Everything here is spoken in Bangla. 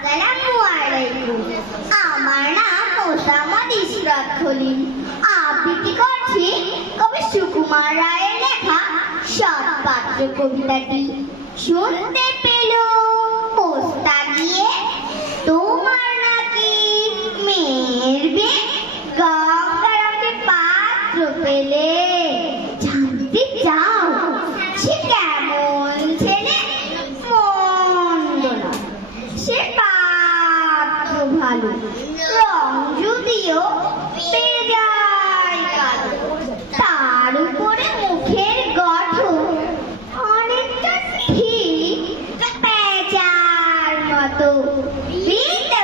আসসালামু আলাইকুম। আমার নাম মোসাম্মদ ইশরাত খলিল। আবৃত্তি করছি কবি সুকুমার রায়ের লেখা সৎপাত্র কবিতাটি। শুনতে পেল পোস্তা গিয়ে তোমার নাকি মেয়ের বিয়ে, গঙ্গারামকে পাত্র পেলে জানতে চাও সে কেমন ছেলে? মন্দ না, সে পাত্র ভালো, রং যদিও বেজায় কালো, তার উপরে মুখের গঠন অনেকটা ঠিক পেঁচার মতো। বিদায়।